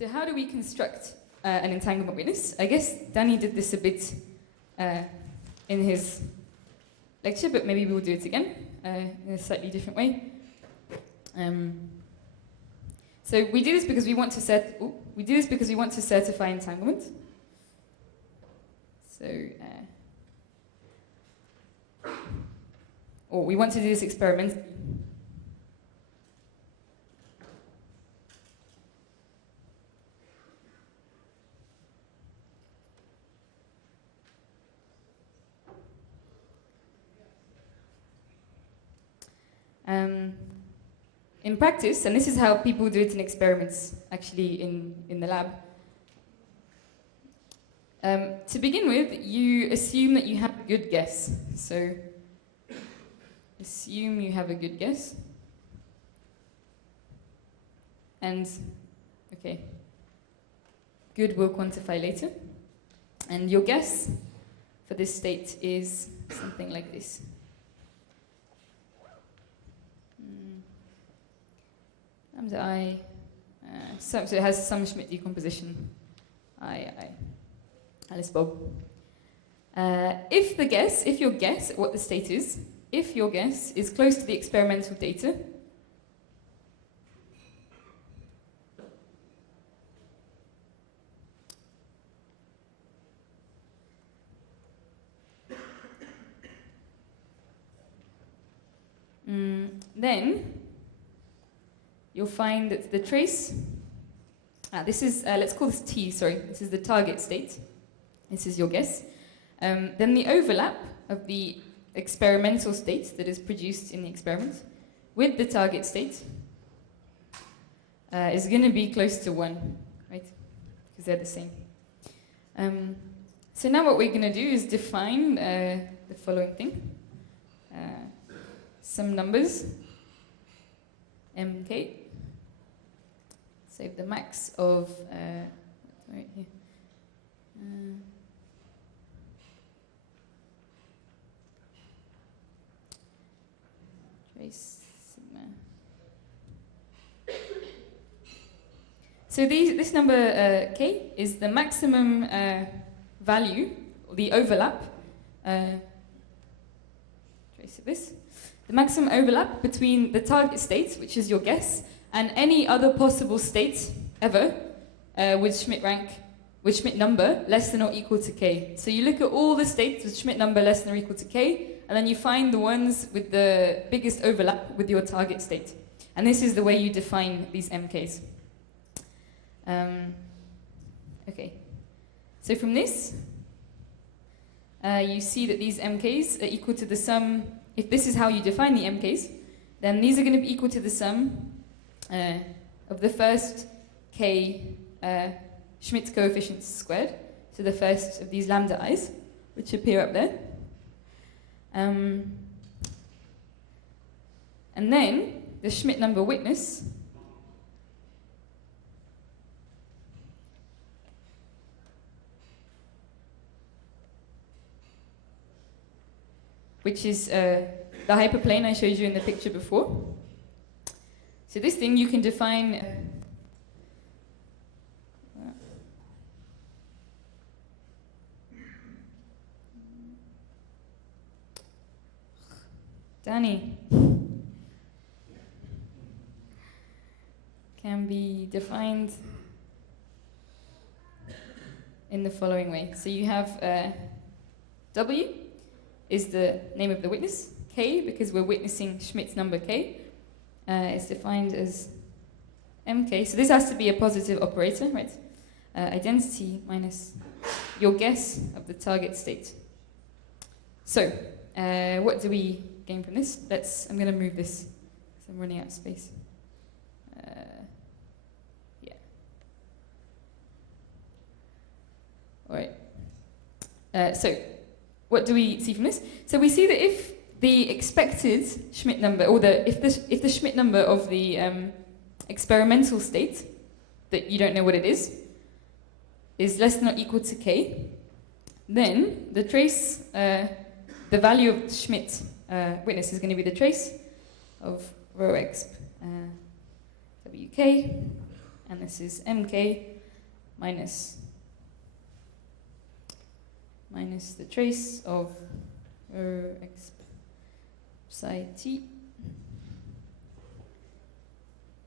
So how do we construct an entanglement witness? I guess Danny did this a bit in his lecture, but maybe we'll do it again in a slightly different way. So we do this because we want to certify entanglement. So, or we want to do this experimentally. In practice, and this is how people do it in experiments, actually in the lab. To begin with, you assume that you have a good guess. So, assume you have a good guess. And, okay, good we'll quantify later. And your guess for this state is something like this. Lambda I, so it has some Schmidt decomposition. I, Alice Bob. If your guess at what the state is, if your guess is close to the experimental data, then you'll find that the trace, this is, let's call this T, sorry, this is the target state. This is your guess. Then the overlap of the experimental state that is produced in the experiment with the target state is going to be close to 1, right? Because they're the same. So now what we're going to do is define the following thing. Some numbers, mk. Save the max of, right here. Trace sigma. So this number k is the maximum value, or the overlap, trace of this, the maximum overlap between the target state, which is your guess, and any other possible state ever with Schmidt rank, with Schmidt number less than or equal to k. So you look at all the states with Schmidt number less than or equal to k, and then you find the ones with the biggest overlap with your target state. And this is the way you define these MKs. Okay. So from this, you see that these MKs are equal to the sum. If this is how you define the MKs, then these are going to be equal to the sum of the first k Schmidt coefficients squared, so the first of these lambda i's, which appear up there. And then the Schmidt number witness, which is the hyperplane I showed you in the picture before. So this thing you can define Danny can be defined in the following way. So you have W is the name of the witness, K, because we're witnessing Schmidt's number K, is defined as MK. So this has to be a positive operator, right? Identity minus your guess of the target state. So, what do we gain from this? I'm going to move this because I'm running out of space. Yeah. All right. So, what do we see from this? So we see that if the expected Schmidt number, or if the Schmidt number of the experimental state, that you don't know what it is less than or equal to k, then the trace, the value of the Schmidt witness is going to be the trace of rho exp wk, and this is mk minus the trace of rho x psi t.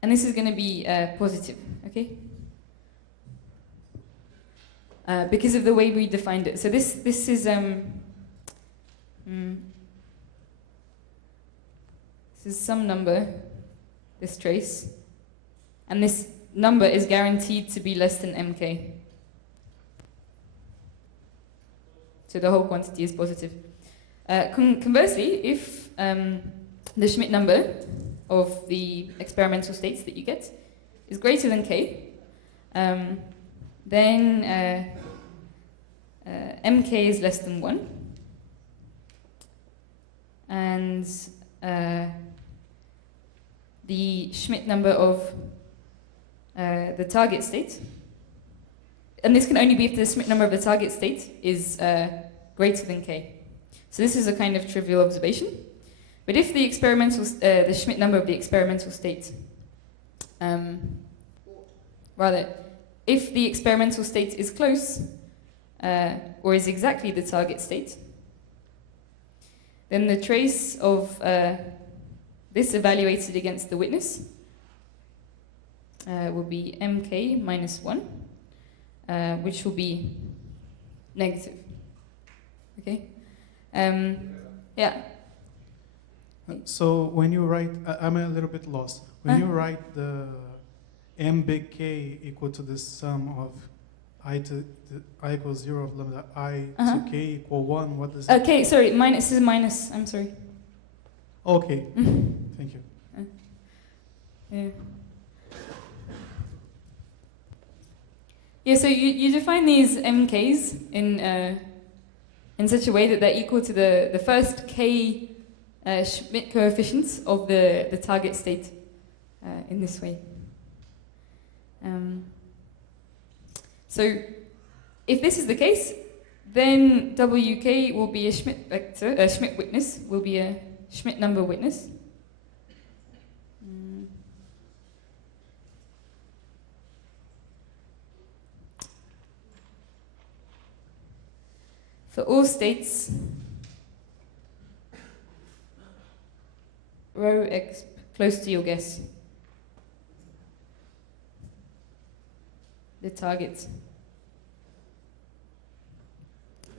And this is going to be positive, okay? Because of the way we defined it. So this is some number, this trace, and this number is guaranteed to be less than mk. So the whole quantity is positive. Conversely, if the Schmidt number of the experimental states that you get is greater than k, then mk is less than 1, and the Schmidt number of the target state, and this can only be if the Schmidt number of the target state is greater than k. So this is a kind of trivial observation. But if the experimental, the Schmidt number of the experimental state, rather, if the experimental state is close, or is exactly the target state, then the trace of this evaluated against the witness will be mk minus 1, which will be negative. Okay? Yeah. So when you write, I'm a little bit lost. When you write the m big K equal to the sum of I equals 0 of lambda I to K equal 1, what does Okay, sorry, minus is minus, I'm sorry. Okay, thank you. Yeah. Yeah, so you define these MKs in such a way that they're equal to the first K Schmidt coefficients of the target state in this way. So if this is the case, then WK will be a Schmidt vector, a Schmidt witness, will be a Schmidt number witness. For all states, rho x close to your guess, the target.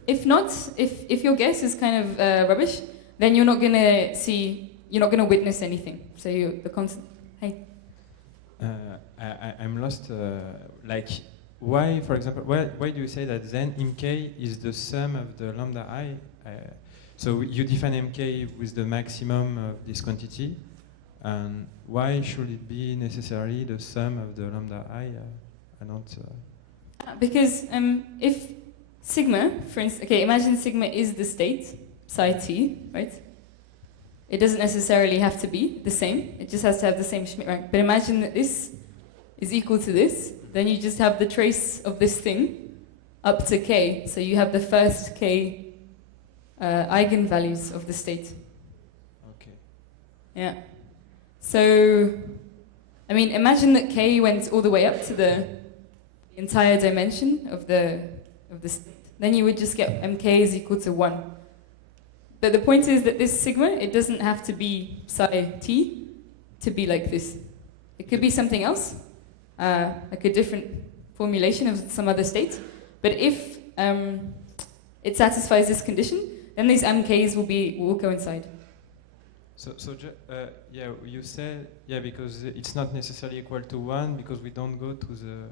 If not, if your guess is kind of rubbish, then you're not gonna witness anything. So the constant. Hey. I'm lost. Like, why, for example, why do you say that then mk is the sum of the lambda I? So you define mk with the maximum of this quantity, and why should it be necessarily the sum of the lambda I? I don't. Because if sigma, for instance, okay, imagine sigma is the state psi t, right? It doesn't necessarily have to be the same. It just has to have the same Schmidt rank. But imagine that this is equal to this. Then you just have the trace of this thing up to k. So you have the first k eigenvalues of the state. Okay. Yeah. So, I mean, imagine that k went all the way up to the entire dimension of the state. Then you would just get mk is equal to 1. But the point is that this sigma, it doesn't have to be psi t to be like this. It could be something else, like a different formulation of some other state. But if it satisfies this condition, then these mk's will coincide. Yeah, you said, yeah, because it's not necessarily equal to 1 because we don't go to the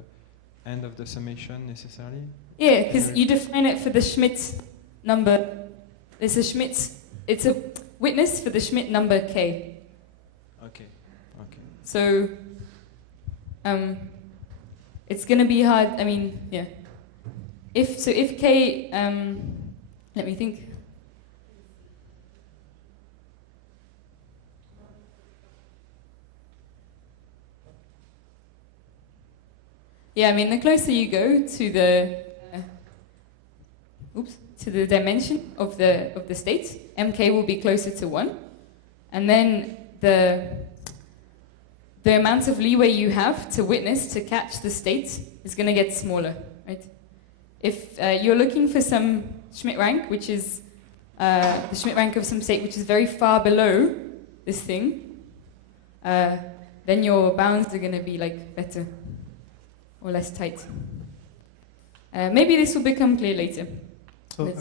end of the summation necessarily? Yeah, because you define it for the Schmidt number. It's a witness for the Schmidt number k. Okay. So, it's going to be hard, I mean, yeah. If k, let me think. Yeah, I mean, the closer you go to the dimension of the state, mk will be closer to 1, and then the the amount of leeway you have to witness, to catch the state, is going to get smaller, right? If you're looking for some Schmidt rank, which is the Schmidt rank of some state which is very far below this thing, then your bounds are going to be like better or less tight. Maybe this will become clear later. So,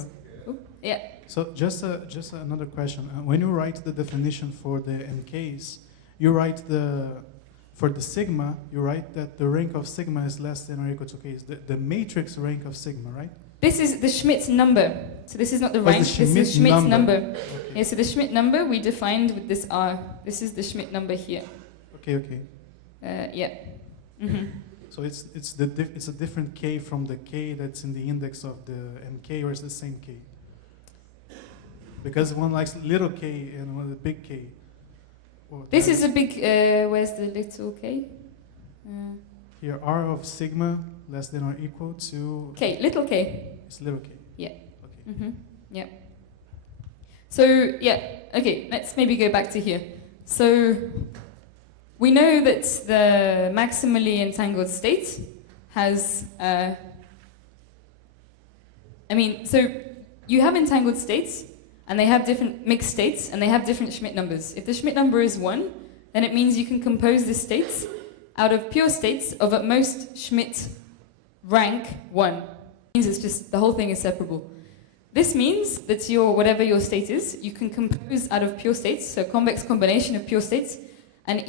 yeah. So just another question. When you write the definition for the MKs, you write for the sigma, you write that the rank of sigma is less than or equal to k. The matrix rank of sigma, right? This is the Schmidt number. So this is not the rank, this is Schmidt's number. Okay. Yeah, so the Schmidt number we defined with this R. This is the Schmidt number here. Okay. Yeah. Mm-hmm. So it's a different k from the k that's in the index of the MK, or it's the same k? Because one likes little k and one the big k. This is a big, where's the little k? Here, R of sigma less than or equal to... K, little k. It's little k. Yeah. Okay. Mm-hmm. Yeah. So, yeah, okay, let's maybe go back to here. So, we know that the maximally entangled state has, so you have entangled states, and they have different mixed states, and they have different Schmidt numbers. If the Schmidt number is 1, then it means you can compose the states out of pure states of at most Schmidt rank 1. It means it's just, the whole thing is separable. This means that whatever your state is, you can compose out of pure states, so convex combination of pure states, and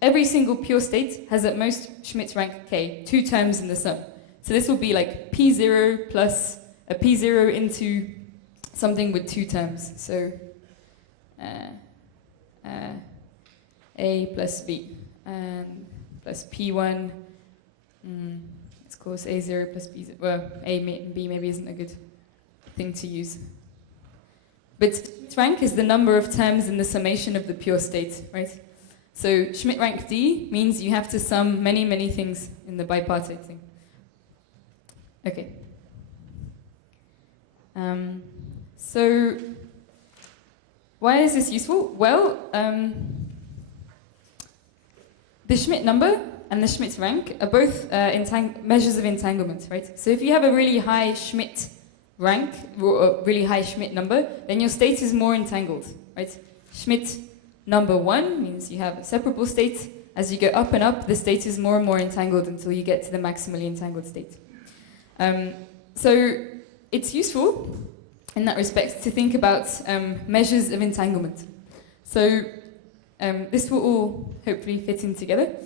every single pure state has at most Schmidt rank k, 2 terms in the sum. So this will be like P0 plus a P0 into something with 2 terms. So A plus B plus P1. Of course, A0 plus B0. Well, A and B maybe isn't a good thing to use. But Schmidt rank is the number of terms in the summation of the pure state, right? So Schmidt rank D means you have to sum many, many things in the bipartite thing. Okay. So why is this useful? Well, the Schmidt number and the Schmidt rank are both measures of entanglement, right? So if you have a really high Schmidt rank, or a really high Schmidt number, then your state is more entangled, right? Schmidt number 1 means you have a separable state. As you go up and up, the state is more and more entangled until you get to the maximally entangled state. So it's useful in that respect to think about measures of entanglement. So this will all hopefully fit in together.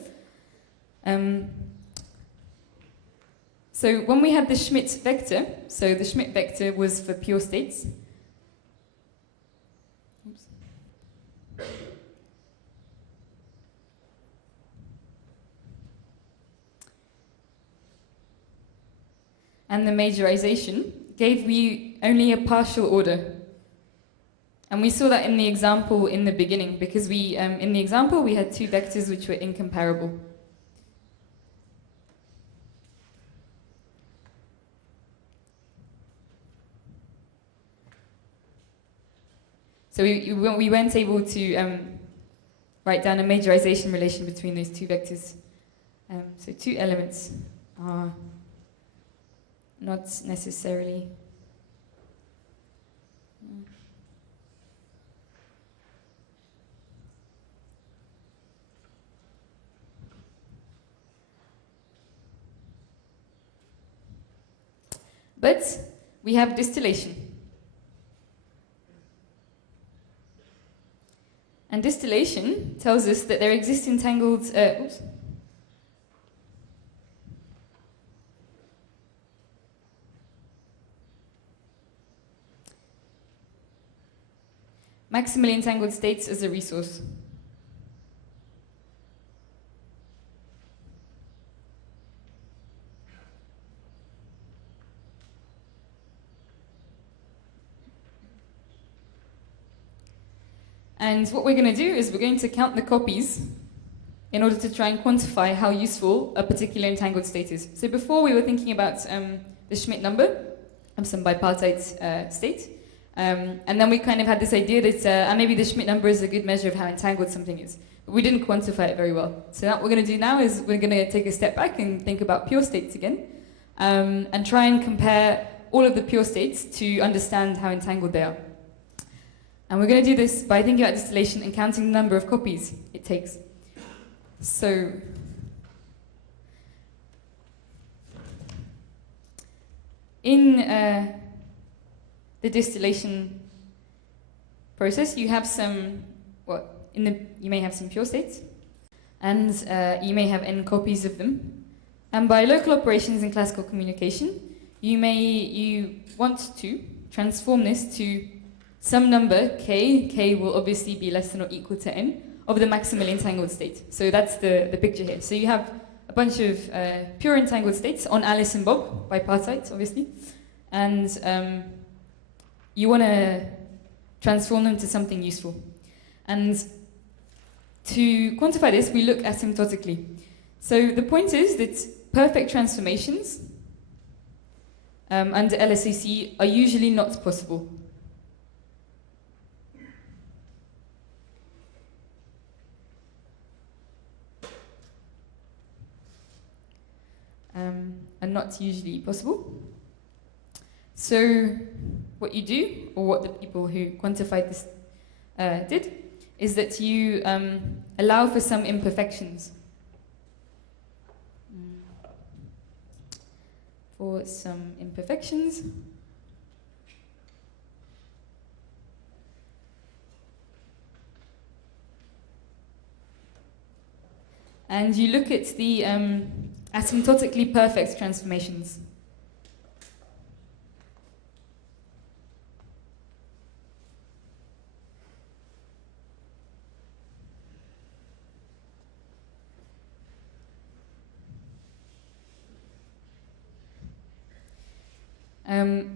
So when we had the Schmidt vector, so the Schmidt vector was for pure states. And the majorization gave me only a partial order. And we saw that in the example in the beginning, because in the example we had 2 vectors which were incomparable. So we weren't able to write down a majorization relation between those 2 vectors. So 2 elements are not necessarily but we have distillation. And distillation tells us that there exist entangled maximally entangled states as a resource. And what we're going to do is we're going to count the copies in order to try and quantify how useful a particular entangled state is. So before we were thinking about the Schmidt number of some bipartite state, And then we kind of had this idea that maybe the Schmidt number is a good measure of how entangled something is. But we didn't quantify it very well. So what we're going to do now is we're going to take a step back and think about pure states again, and try and compare all of the pure states to understand how entangled they are. And we're going to do this by thinking about distillation and counting the number of copies it takes. So, in the distillation process, you have some, you may have some pure states, and you may have n copies of them. And by local operations in classical communication, you want to transform this to some number, k will obviously be less than or equal to n, of the maximally entangled state. So that's the picture here. So you have a bunch of pure entangled states on Alice and Bob, bipartite, obviously. And you want to transform them to something useful. And to quantify this, we look asymptotically. So the point is that perfect transformations under LSAC are usually not possible. Are not usually possible. So what you do, or what the people who quantified this did, is that you allow for some imperfections. For some imperfections. And you look at the asymptotically perfect transformations.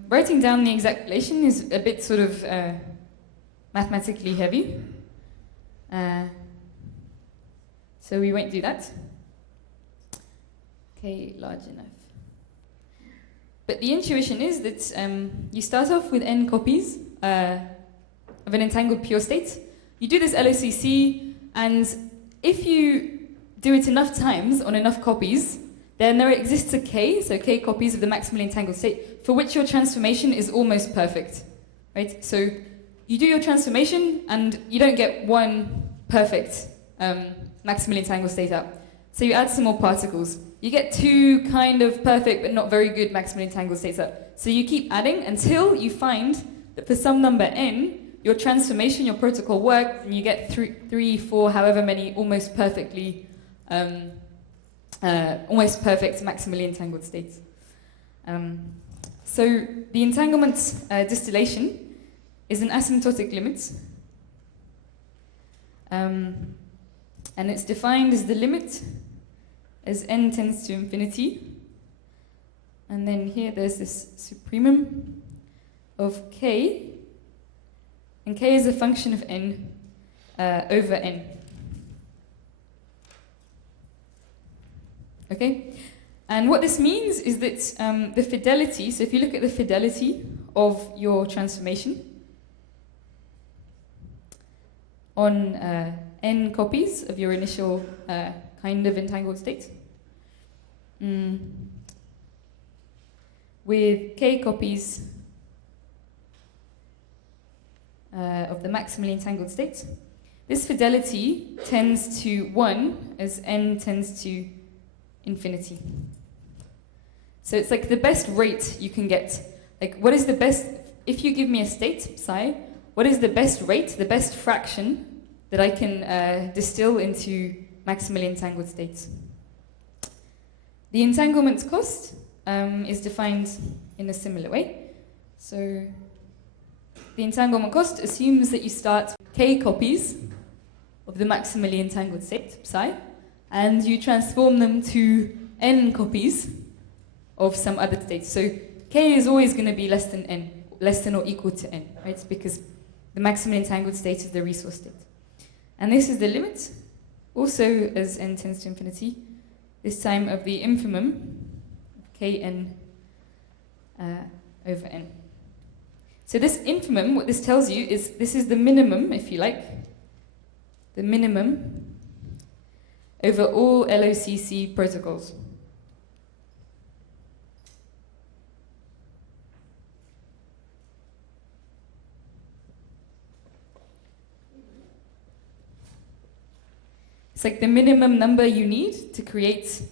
Writing down the exact relation is a bit sort of mathematically heavy. So we won't do that. Okay, large enough. But the intuition is that you start off with n copies of an entangled pure state. You do this LOCC, and if you do it enough times on enough copies, then there exists a k, so k copies of the maximally entangled state, for which your transformation is almost perfect, right? So you do your transformation, and you don't get one perfect maximally entangled state out. So you add some more particles. You get two kind of perfect but not very good maximally entangled states out. So you keep adding until you find that for some number n, your transformation, your protocol works, and you get three, four, however many almost perfectly almost perfect maximally entangled states. So the entanglement distillation is an asymptotic limit, and it's defined as the limit as n tends to infinity, and then here there's this supremum of k, and k is a function of n over n. Okay? And what this means is that the fidelity, so if you look at the fidelity of your transformation on n copies of your initial kind of entangled state, with k copies of the maximally entangled state, this fidelity tends to 1 as n tends to infinity. So it's like the best rate you can get. Like, what is the best, if you give me a state, psi, what is the best rate, the best fraction that I can distill into maximally entangled states? The entanglements cost is defined in a similar way. So the entanglement cost assumes that you start with k copies of the maximally entangled state, psi, and you transform them to n copies of some other state. So k is always going to be less than n, less than or equal to n, right? Because the maximally entangled state is the resource state. And this is the limit, also as n tends to infinity, this time of the infimum, kn over n. So this infimum, what this tells you is this is the minimum, if you like, the minimum over all LOCC protocols. It's like the minimum number you need to create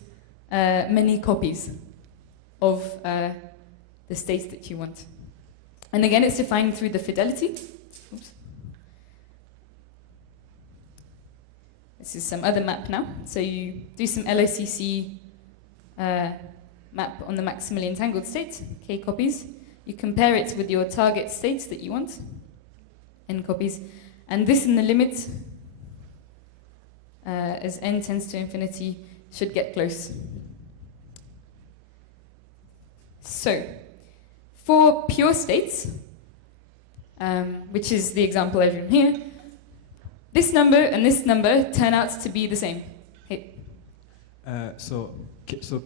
many copies of the states that you want. And again, it's defined through the fidelity. Oops. This is some other map now. So you do some LOCC map on the maximally entangled state, k copies. You compare it with your target states that you want, n copies. And this in the limit, as n tends to infinity, should get close. So, for pure states, which is the example I've written here, this number and this number turn out to be the same. Hey. So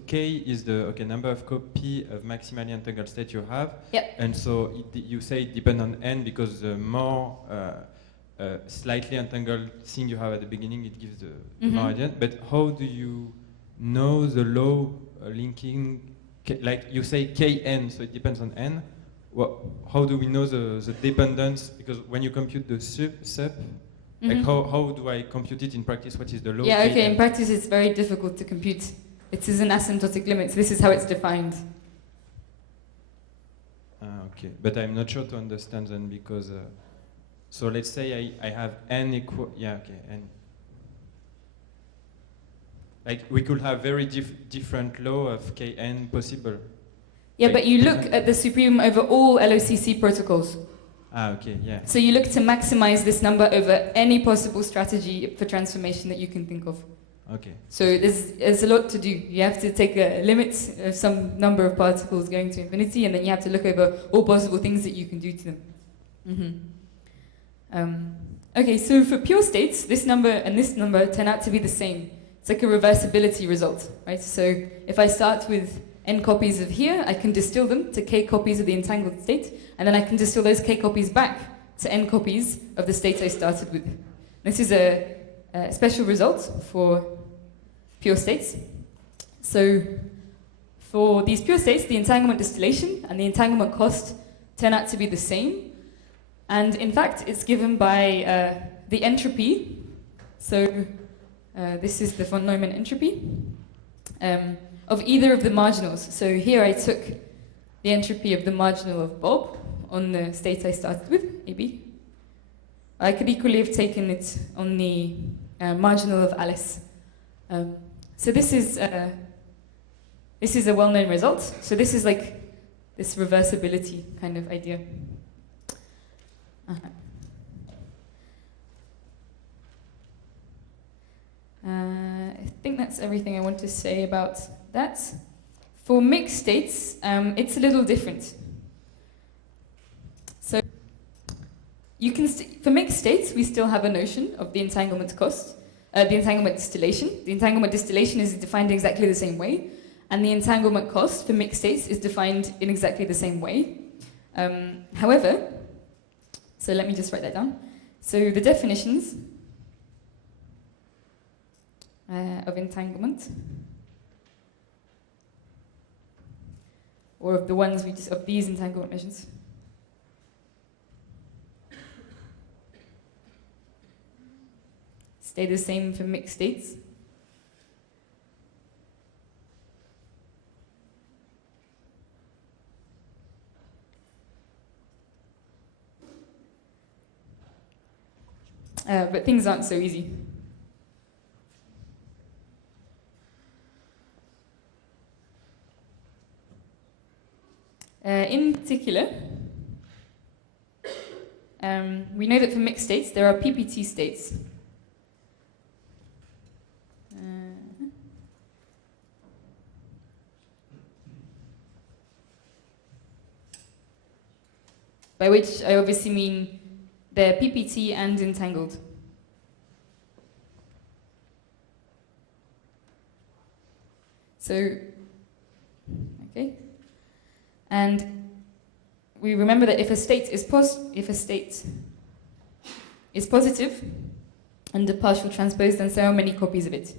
k is the number of copy of maximally entangled state you have. Yep. And so you say it depends on n because the more slightly entangled thing you have at the beginning, it gives the more agent. But how do you know the law linking? Like you say kn, so it depends on n. How do we know the dependence? Because when you compute the sup, like how do I compute it in practice? What is the law? Yeah, okay, in practice it's very difficult to compute. It is an asymptotic limit, so this is how it's defined. Okay, but I'm not sure to understand then because, so let's say I have n equal, n. Like we could have very different law of kn possible. Yeah, like but you look at the supremum over all LOCC protocols. Okay, yeah. So you look to maximize this number over any possible strategy for transformation that you can think of. Okay. So there's a lot to do. You have to take a limit of some number of particles going to infinity, and then you have to look over all possible things that you can do to them. Okay, so for pure states, this number and this number turn out to be the same. It's like a reversibility result, right? So if I start with n copies of here, I can distill them to k copies of the entangled state, and then I can distill those k copies back to n copies of the state I started with. This is a special result for pure states. So for these pure states, the entanglement distillation and the entanglement cost turn out to be the same. And in fact, it's given by the entropy. So this is the von Neumann entropy of either of the marginals. So here I took the entropy of the marginal of Bob on the state I started with, AB. I could equally have taken it on the marginal of Alice. So this is a well-known result. So this is like this reversibility kind of idea. I think that's everything I want to say about that. For mixed states, it's a little different. So you can for mixed states, we still have a notion of the entanglement cost, the entanglement distillation. The entanglement distillation is defined in exactly the same way, and the entanglement cost for mixed states is defined in exactly the same way. However, so let me just write that down. So the definitions of entanglement, or of the ones of these entanglement measures, stay the same for mixed states. But things aren't so easy. In particular, we know that for mixed states, there are PPT states. By which I obviously mean they're PPT and entangled. So, okay. And we remember that if a state is positive under partial transpose, then there are many copies of it.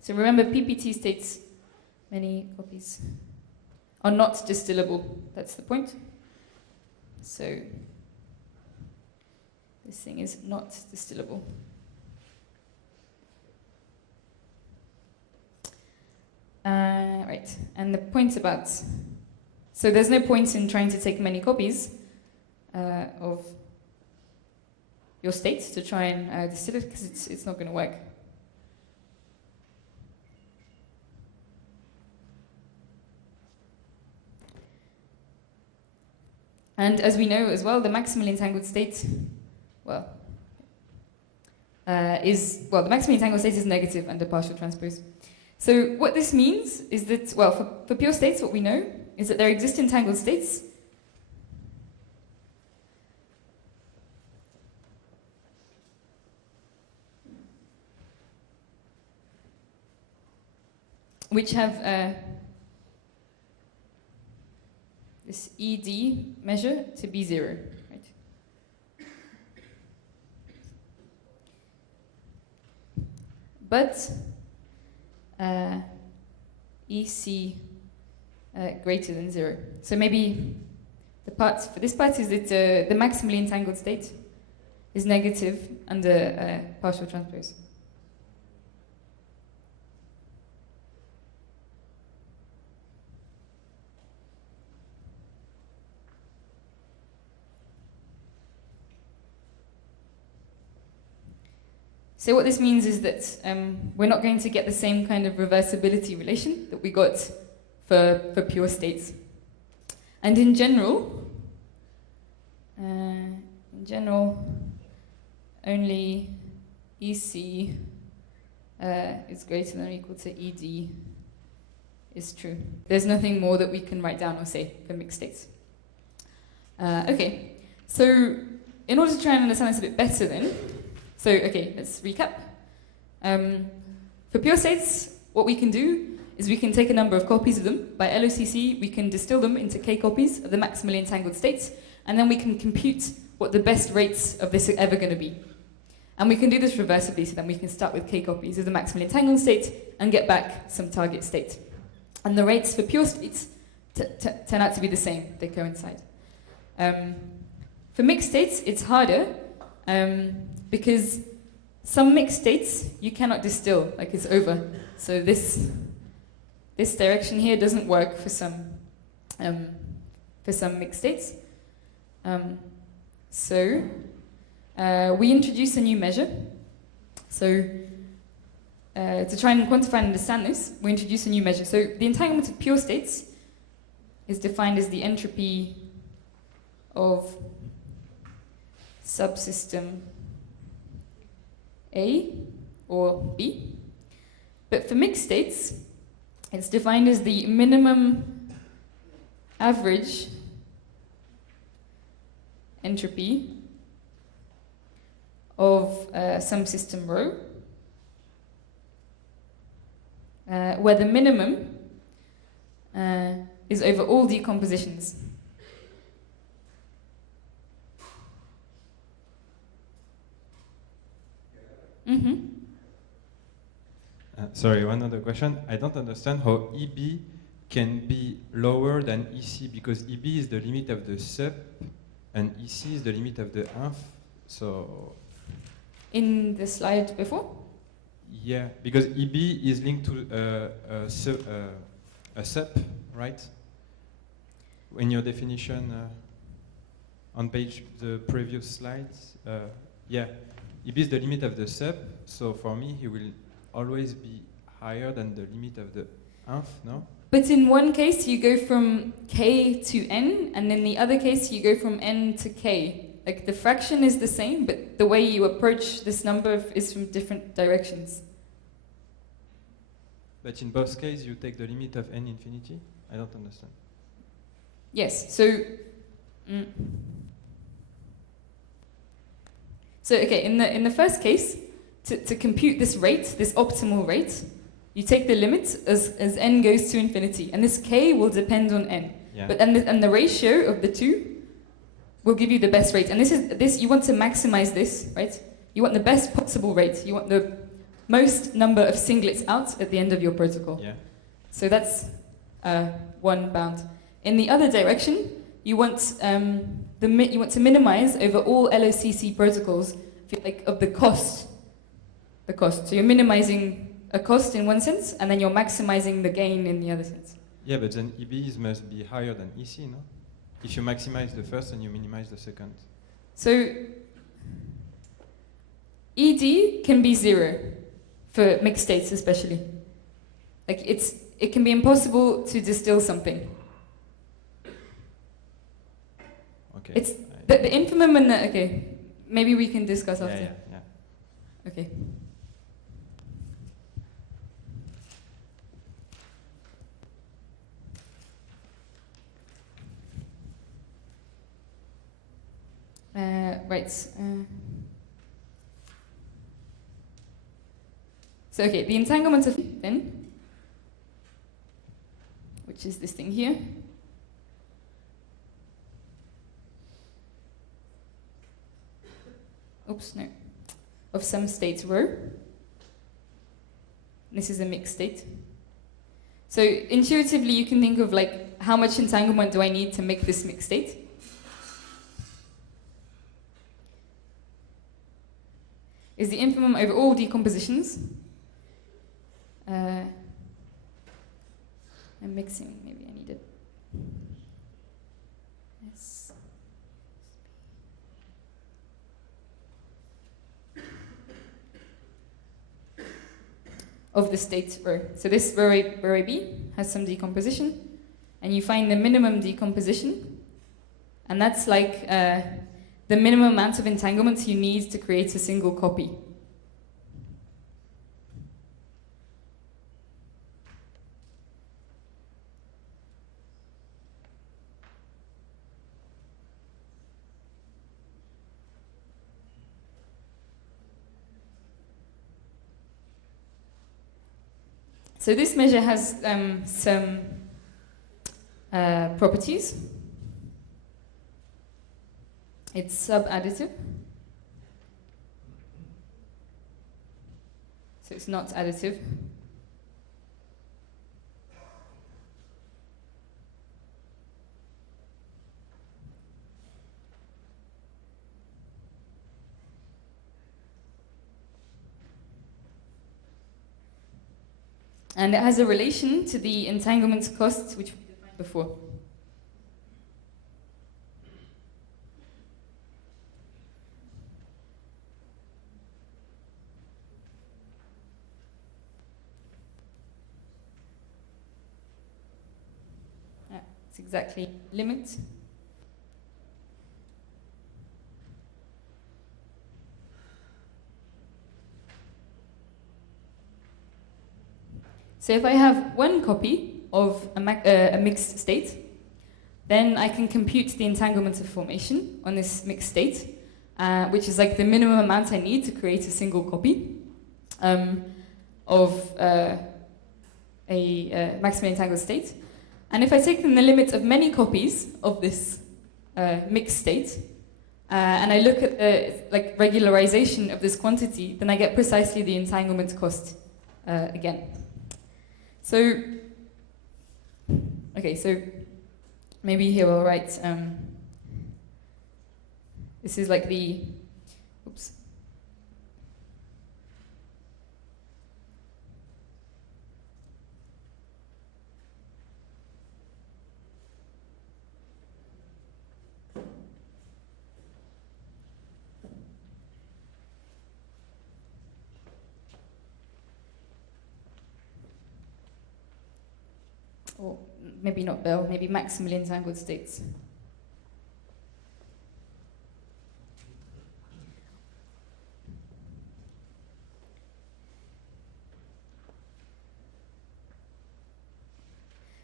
So remember, PPT states many copies are not distillable. That's the point. So this thing is not distillable. Right, and the point about... So there's no point in trying to take many copies of your state to try and distill it, because it's not going to work. And as we know as well, the maximally entangled state, the maximally entangled state is negative under partial transpose. So what this means is that, for pure states, what we know is that there exist entangled states which have this ED measure to be 0, right? But EC greater than 0. So maybe the part for this part is that the maximally entangled state is negative under partial transpose. So what this means is that we're not going to get the same kind of reversibility relation that we got for pure states. And in general, only EC is greater than or equal to ED is true. There's nothing more that we can write down or say for mixed states. Okay, so in order to try and understand this a bit better then, so, okay, let's recap. For pure states, what we can do is we can take a number of copies of them. By LOCC, we can distill them into K copies of the maximally entangled states, and then we can compute what the best rates of this are ever going to be. And we can do this reversibly, so then we can start with K copies of the maximally entangled state and get back some target state. And the rates for pure states turn out to be the same. They coincide. For mixed states, it's harder, because some mixed states you cannot distill, like it's over. So this direction here doesn't work for some mixed states. So we introduce a new measure. So to try and quantify and understand this, we introduce a new measure. So the entanglement of pure states is defined as the entropy of subsystem A or B. But for mixed states, it's defined as the minimum average entropy of some system rho, where the minimum is over all decompositions. Mm-hmm. Sorry, one other question. I don't understand how EB can be lower than EC, because EB is the limit of the sub and EC is the limit of the inf. So in the slide before? Yeah, because EB is linked to a sub, right? In your definition on the previous slides, yeah, EB is the limit of the sub, so for me he will always be higher than the limit of the inf, no? But in one case you go from k to n, and in the other case you go from n to k. Like the fraction is the same, but the way you approach this number is from different directions. But in both cases you take the limit of n infinity? I don't understand. Yes, so Mm. So okay, in the first case, to compute this rate, this optimal rate, you take the limit as n goes to infinity, and this k will depend on n. Yeah. But and the ratio of the two will give you the best rate. And this you want to maximize this, right? You want the best possible rate. You want the most number of singlets out at the end of your protocol. Yeah. So that's one bound. In the other direction, you want you want to minimize over all LOCC protocols, if you like, of the cost. The cost. So you're minimizing a cost in one sense, and then you're maximizing the gain in the other sense. Yeah, but then EBs must be higher than EC, no? If you maximize the first and you minimize the second. So ED can be 0 for mixed states, especially. Like it can be impossible to distill something. Okay. It's the infimum and the, okay. Maybe we can discuss after. Yeah. Okay. Right. So okay, the entanglement of then, which is this thing here. Oops, no. Of some state rho. This is a mixed state. So intuitively, you can think of like, how much entanglement do I need to make this mixed state? Is the infimum over all decompositions. I'm mixing, maybe I need it. Yes. Of the state rho. So this rho AB has some decomposition, and you find the minimum decomposition, and that's like the minimum amount of entanglements you need to create a single copy. So this measure has some properties. It's sub-additive. So it's not additive. And it has a relation to the entanglements cost, which we defined before. It's exactly limit. So if I have one copy of a mixed state, then I can compute the entanglement of formation on this mixed state, which is like the minimum amount I need to create a single copy of a maximally entangled state. And if I take then the limit of many copies of this mixed state, and I look at the like regularization of this quantity, then I get precisely the entanglement cost again. So, okay, so maybe here we'll write, this is like the, oops. Or maybe not Bell, maybe maximally entangled states.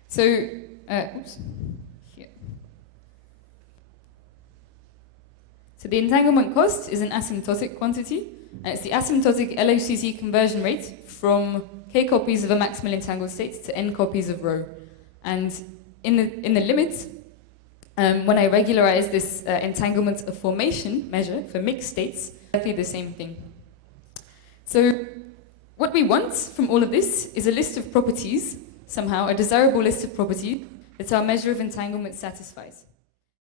So, oops, here. So the entanglement cost is an asymptotic quantity, and it's the asymptotic LHCC conversion rate from k copies of a maximal entangled state to n copies of rho. And in the limit, when I regularize this entanglement of formation measure for mixed states, exactly the same thing. So what we want from all of this is a list of properties, somehow, a desirable list of properties that our measure of entanglement satisfies.